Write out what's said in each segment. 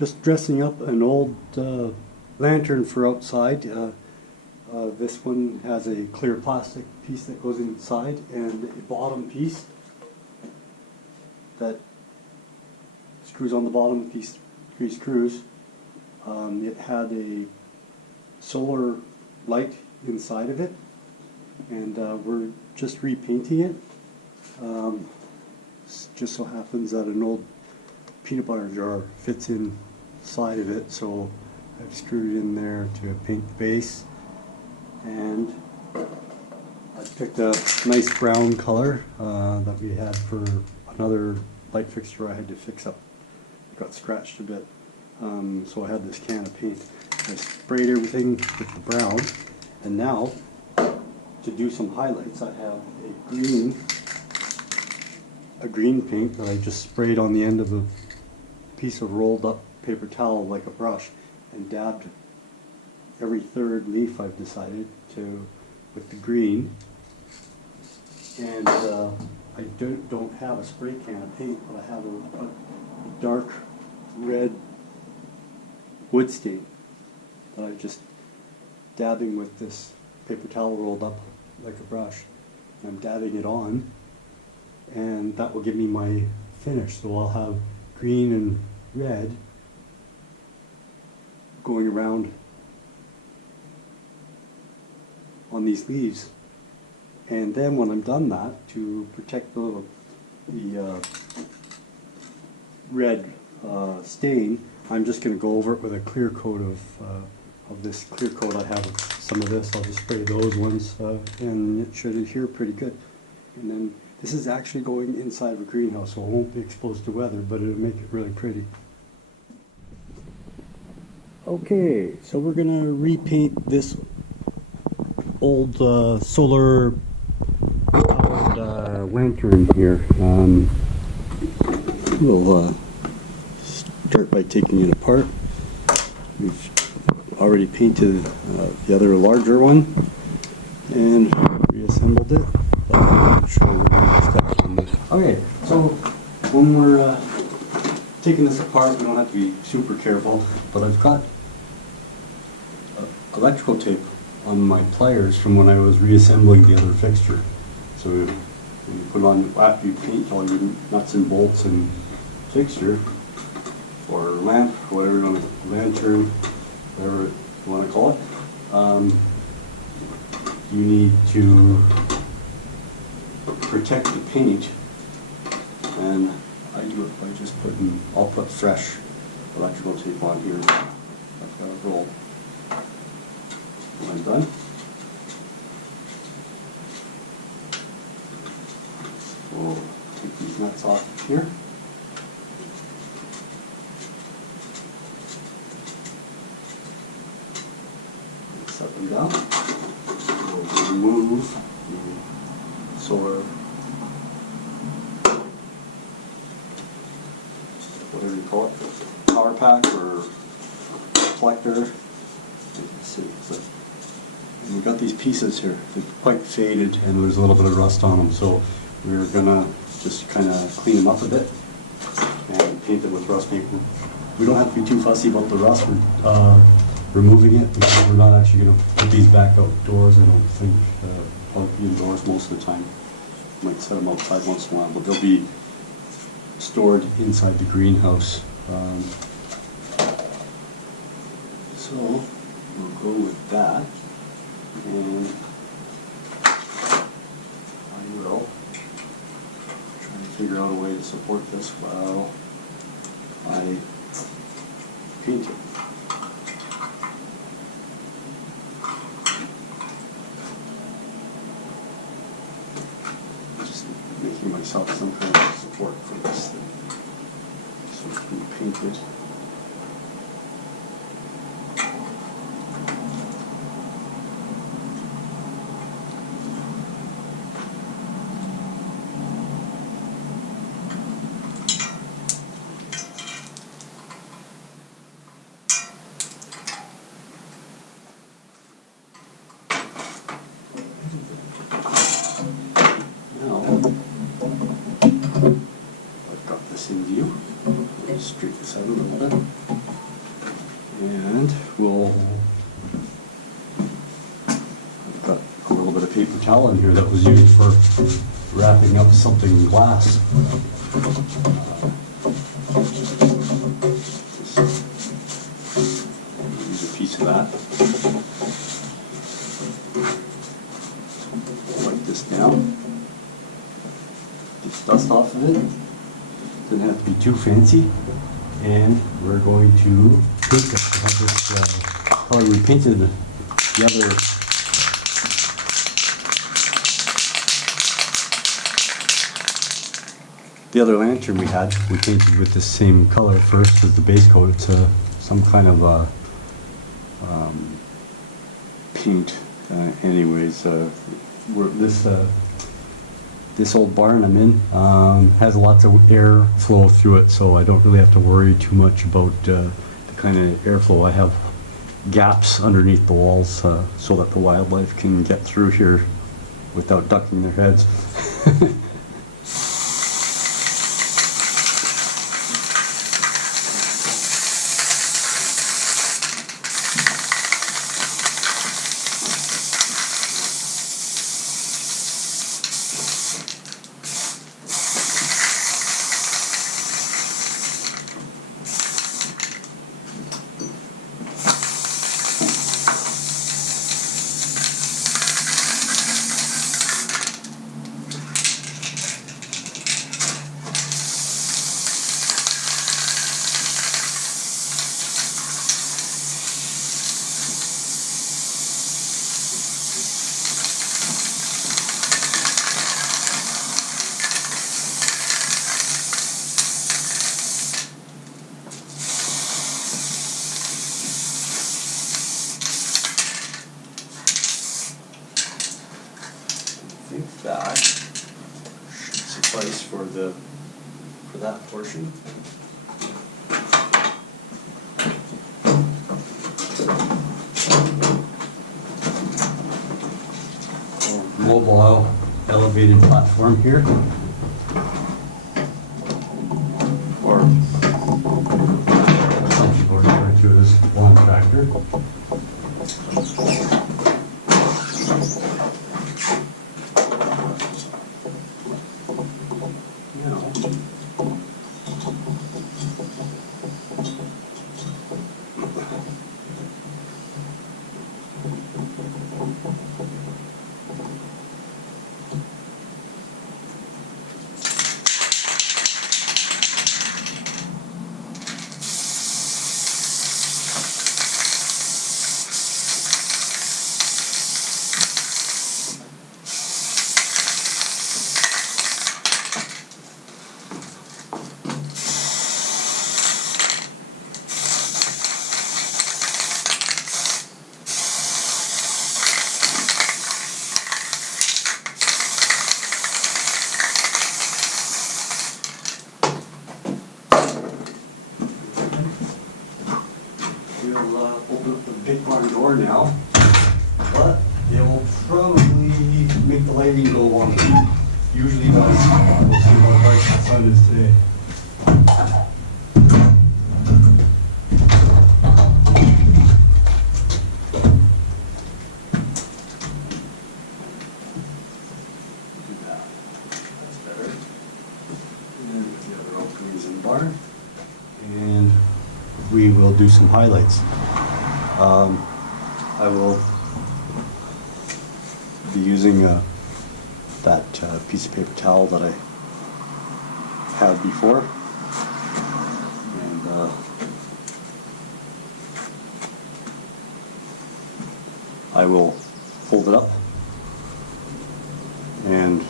just dressing up an old lantern for outside. This one has a clear plastic piece that goes inside and a bottom piece that screws on the bottom with these 3 screws. It had a solar light inside of it, and we're just repainting it. Just so happens that an old peanut butter jar fits inside of it, so I've screwed it in there to paint the base. And I picked a nice brown color that we had for another light fixture I had to fix up. It got scratched a bit, so I had this can of paint. I sprayed everything with the brown, and now to do some highlights I have a green paint that I just sprayed on the end of a piece of rolled up paper towel like a brush and dabbed every third leaf I've decided to with the green. And I don't have a spray can of paint, but I have a dark red wood stain that I'm just dabbing with this paper towel rolled up like a brush. I'm dabbing it on, and that will give me my finish. So I'll have green and red going around on these leaves. And then when I'm done that, to protect the red stain, I'm just going to go over it with a clear coat of this clear coat I have. Some of this, I'll just spray those ones, and it should adhere pretty good. And then this is actually going inside of a greenhouse, so it won't be exposed to weather, but it'll make it really pretty. Okay, so we're going to repaint this old solar powered lantern here. We'll start by taking it apart. We've already painted the other larger one and reassembled it. I'll show you the next steps on this. Okay, so when we're taking this apart, we don't have to be super careful, but I've got electrical tape on my pliers from when I was reassembling the other fixture. So when you put it on, after you paint all your nuts and bolts and fixture, or lamp, or whatever you want to, lantern, whatever you want to call it, you need to protect the paint, and I do it by just I'll put fresh electrical tape on here. I've got a roll. When I'm done, we'll take these nuts off here. Set them down. We'll remove the solar, whatever you call it, power pack or collector. Let's see, and we've got these pieces here. They're quite faded and there's a little bit of rust on them, so we're gonna just kind of clean them up a bit and paint them with rust paint. We don't have to be too fussy about the rust. We're removing it because we're not actually going to put these back outdoors. I don't think. Probably be indoors most of the time. Might set them outside once in a while, but they'll be stored inside the greenhouse. So we'll go with that, and I will try to figure out a way to support this while I paint it. Just making myself some kind of support for this thing so it can be painted. I've got this in view. I'll straighten this out a little. And we'll, I've got a little bit of paper towel in here that was used for wrapping up something in glass. Use a piece of that. Wipe this down. Get dust off of it. Doesn't have to be too fancy. And we're going to paint it. I have this color we painted the other. The other lantern we had, we painted with the same color first as the base coat. It's some kind of paint. Anyways, this old barn I'm in has lots of air flow through it, so I don't really have to worry too much about the kind of airflow. I have gaps underneath the walls so that the wildlife can get through here without ducking their heads. I think that should suffice for that portion. Mobile elevated platform here, or some people refer to it as lawn tractor. We'll open up the big barn door now, but it will probably make the lighting go on. Usually does. We'll see how bright the sun is today. Do that. That's better. And the other openings in the barn. And we will do some highlights. I will be using that piece of paper towel that I had before, and I will fold it up and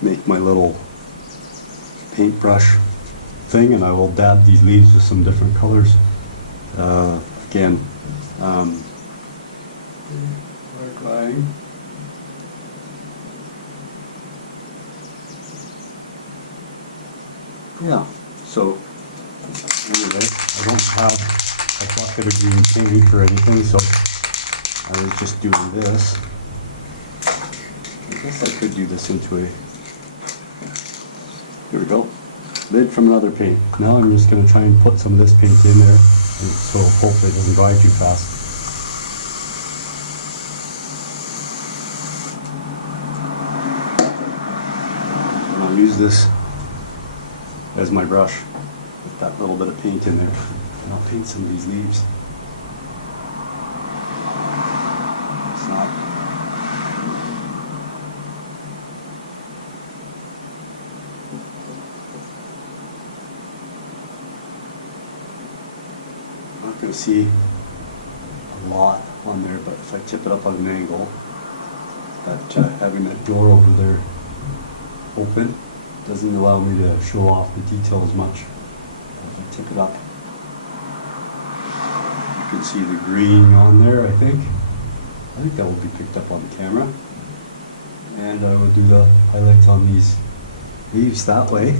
make my little paintbrush thing, and I will dab these leaves with some different colors. Again, dark line. Yeah, so anyway, I don't have a bucket of green paint or anything, so I was just doing this. I guess I could do this into a, here we go. lid from another paint. Now I'm just going to try and put some of this paint in there, and so hopefully it doesn't dry too fast. And I'll use this as my brush with that little bit of paint in there, and I'll paint some of these leaves. It's not going to see a lot on there, but if I tip it up on an angle, that having that door over there open doesn't allow me to show off the detail as much. If I tip it up, you can see the green on there, I think. I think that will be picked up on the camera. And I will do the highlights on these leaves that way.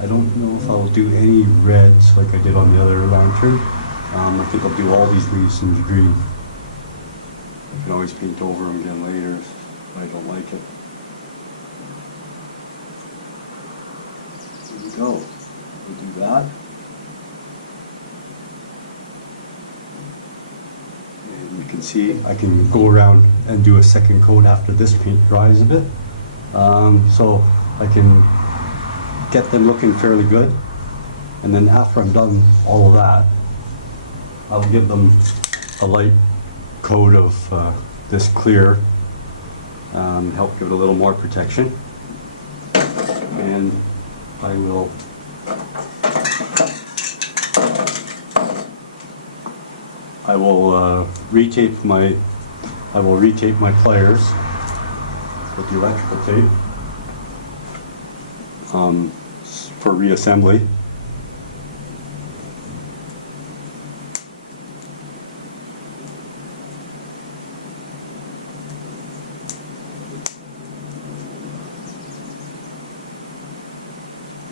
I don't know if I'll do any reds like I did on the other lantern. I think I'll do all these leaves in green. I can always paint over them again later if I don't like it. There we go. We'll do that. And you can see I can go around and do a second coat after this paint dries a bit. So I can get them looking fairly good, and then after I'm done all of that, I'll give them a light coat of this clear, help give it a little more protection, and I will retape my pliers with the electrical tape for reassembly.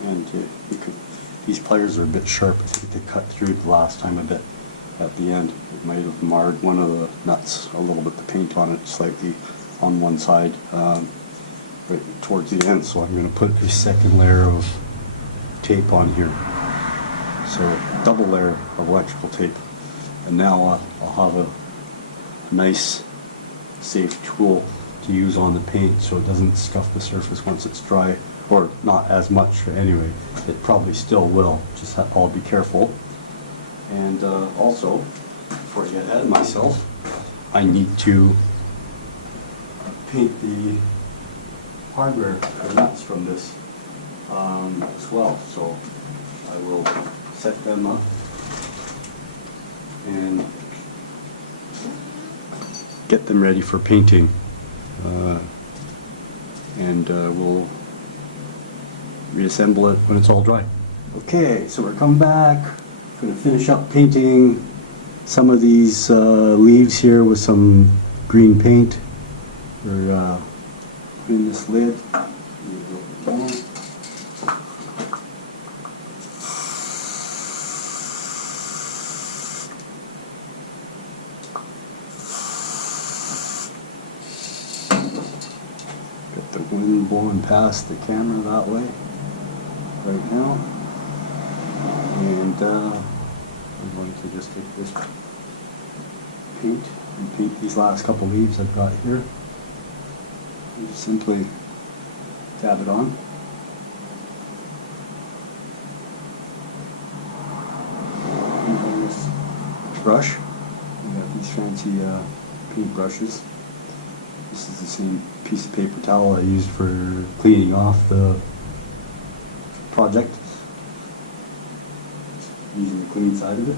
And these pliers are a bit sharp. I think they cut through the last time a bit at the end. It might have marred one of the nuts a little bit, the paint on it slightly on one side. Right towards the end, so I'm going to put a second layer of tape on here. So double layer of electrical tape, and now I'll have a nice safe tool to use on the paint so it doesn't scuff the surface once it's dry, or not as much anyway. It probably still will, just I'll be careful. And also, before I get ahead of myself, I need to paint the hardware, the nuts from this as well. So I will set them up and get them ready for painting, and we'll reassemble it when it's all dry. Okay, so we're coming back. I'm going to finish up painting some of these leaves here with some green paint. We're putting this lid. Got the wind blowing past the camera that way right now. And I'm going to just take this paint and paint these last couple leaves I've got here. And just simply dab it on. And on this brush, we got these fancy paint brushes. This is the same piece of paper towel I used for cleaning off the project. Using the clean side of it.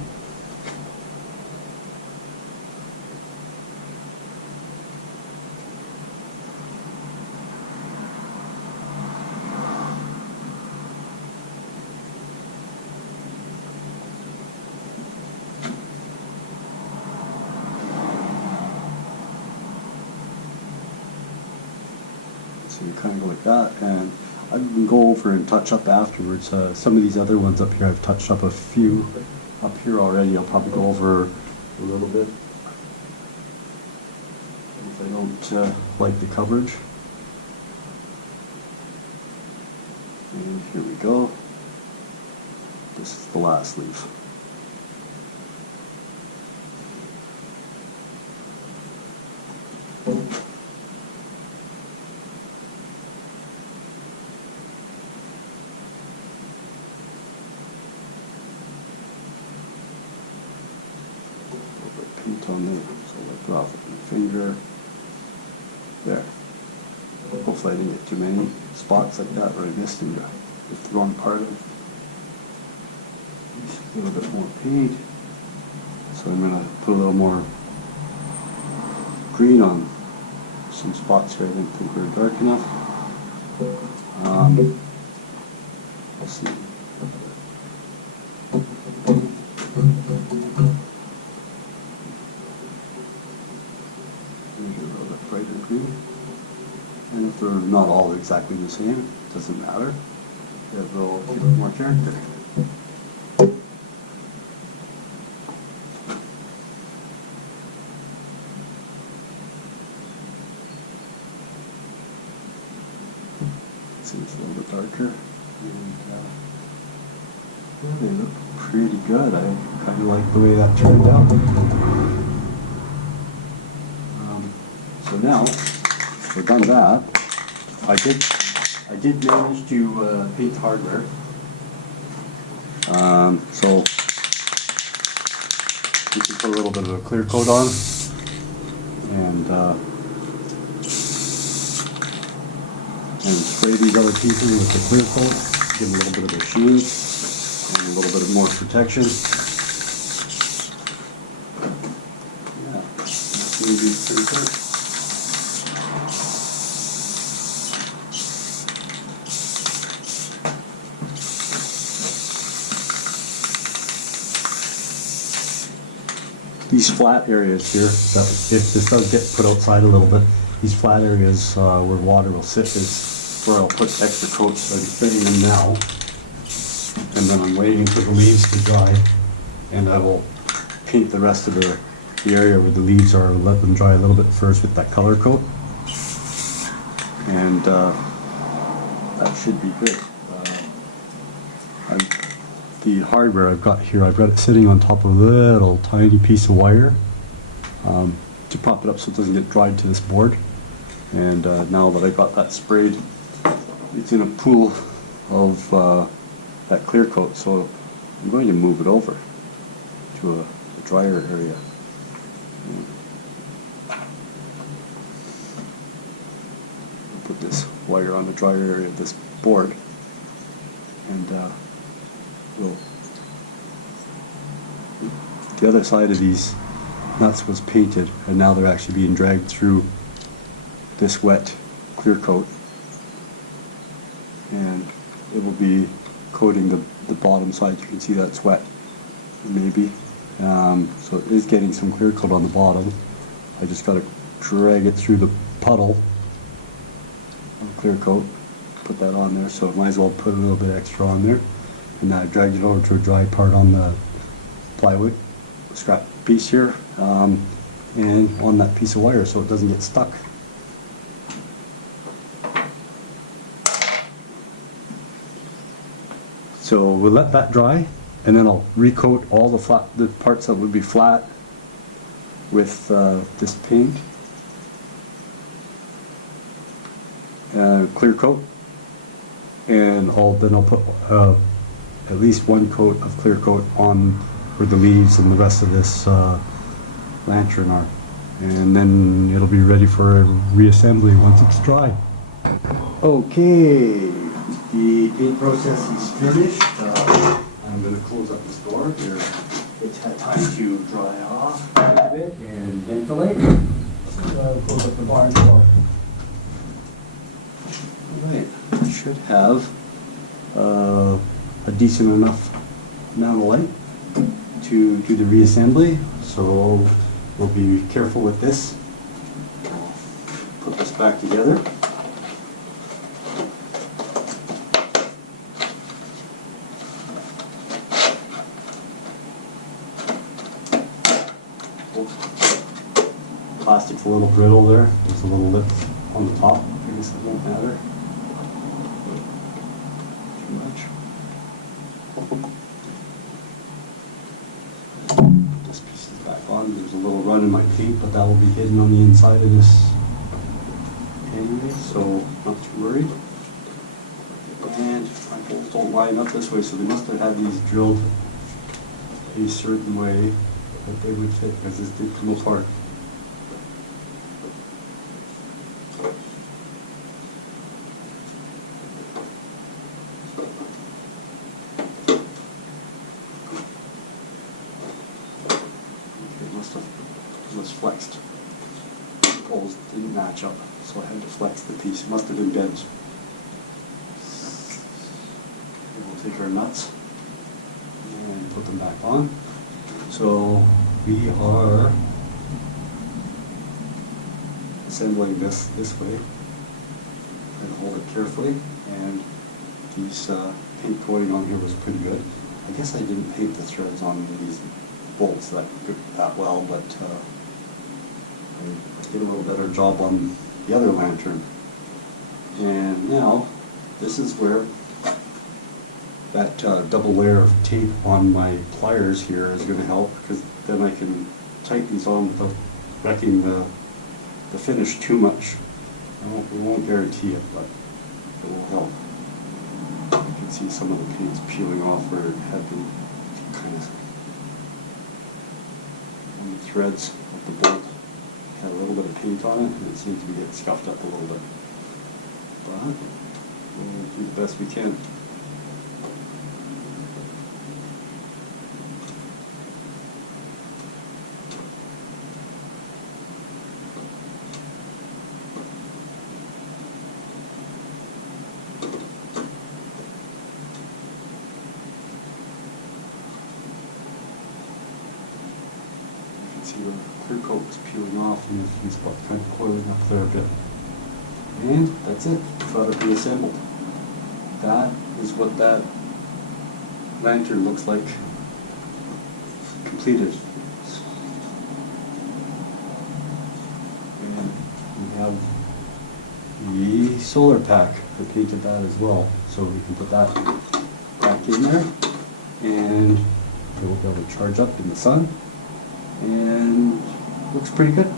So you kind of go like that, and I can go over and touch up afterwards. Some of these other ones up here, I've touched up a few up here already. I'll probably go over a little bit if I don't like the coverage. And here we go. This is the last leaf. Paint on there, so wipe it off with my finger. There. Hopefully I didn't get too many spots like that where I missed and with the wrong part of. A little bit more paint. So I'm going to put a little more green on some spots here I didn't think were dark enough. Let's see. Maybe a little bit brighter green. And if they're not all exactly the same, it doesn't matter. It will give it more character. It's a little bit darker, and they look pretty good. I kind of like the way that turned out. So now we're done that. I did manage to paint the hardware. So you can put a little bit of a clear coat on, and spray these other pieces with the clear coat, give them a little bit of a sheen and a little bit of more protection. Yeah, maybe pretty good. These flat areas here, that if this does get put outside a little bit, these flat areas where water will sit is where I'll put extra coats. I'm spraying them now, and then I'm waiting for the leaves to dry, and I will paint the rest of the area where the leaves are, let them dry a little bit first with that color coat, and that should be good. The hardware I've got here, I've got it sitting on top of a little tiny piece of wire to prop it up so it doesn't get dried to this board. And now that I got that sprayed, it's in a pool of that clear coat, so I'm going to move it over to a drier area. I'll put this wire on the drier area of this board, and the other side of these nuts was painted, and now they're actually being dragged through this wet clear coat, and it will be coating the bottom side. You can see that's wet, maybe. So it is getting some clear coat on the bottom. I just got to drag it through the puddle of clear coat, put that on there, so I might as well put a little bit extra on there. And now I've dragged it over to a dry part on the plywood scrap piece here, and on that piece of wire so it doesn't get stuck. So we'll let that dry, and then I'll recoat all the parts that would be flat with this paint, clear coat, and then I'll put at least one coat of clear coat on where the leaves and the rest of this lantern are, and then it'll be ready for reassembly once it's dry. Okay, the paint process is finished. I'm going to close up this door here. It's had time to dry off a bit and ventilate. So I'll close up the barn door. Alright, I should have a decent enough amount of light to do the reassembly, so we'll be careful with this. Put this back together. Plastic's a little brittle there. There's a little lip on the top. I guess it won't matter. This piece is back on. There's a little run in my paint, but that will be hidden on the inside of this anyway, so not too worried. And my bolts don't line up this way, so they must have had these drilled a certain way that they would fit, because this did come apart. It was flexed. The poles didn't match up, so I had to flex the piece. It must have been bent. We'll take our nuts and put them back on. So we are assembling this way. I'm going to hold it carefully, and these paint coating on here was pretty good. I guess I didn't paint the threads on these bolts that well, but I did a little better job on the other lantern. And now this is where that double layer of tape on my pliers here is going to help, because then I can tighten these on without wrecking the finish too much. We won't guarantee it, but it will help. You can see some of the paint's peeling off where it had been kind of on the threads of the bolt. Had a little bit of paint on it, and it seems to be getting scuffed up a little bit. But we'll do the best we can. See where the clear coat was peeling off, and he's kind of coiling up there a bit. And that's it. Got it reassembled. That is what that lantern looks like completed. And we have the solar pack. I painted that as well, so we can put that back in there, and it will be able to charge up in the sun. And looks pretty good.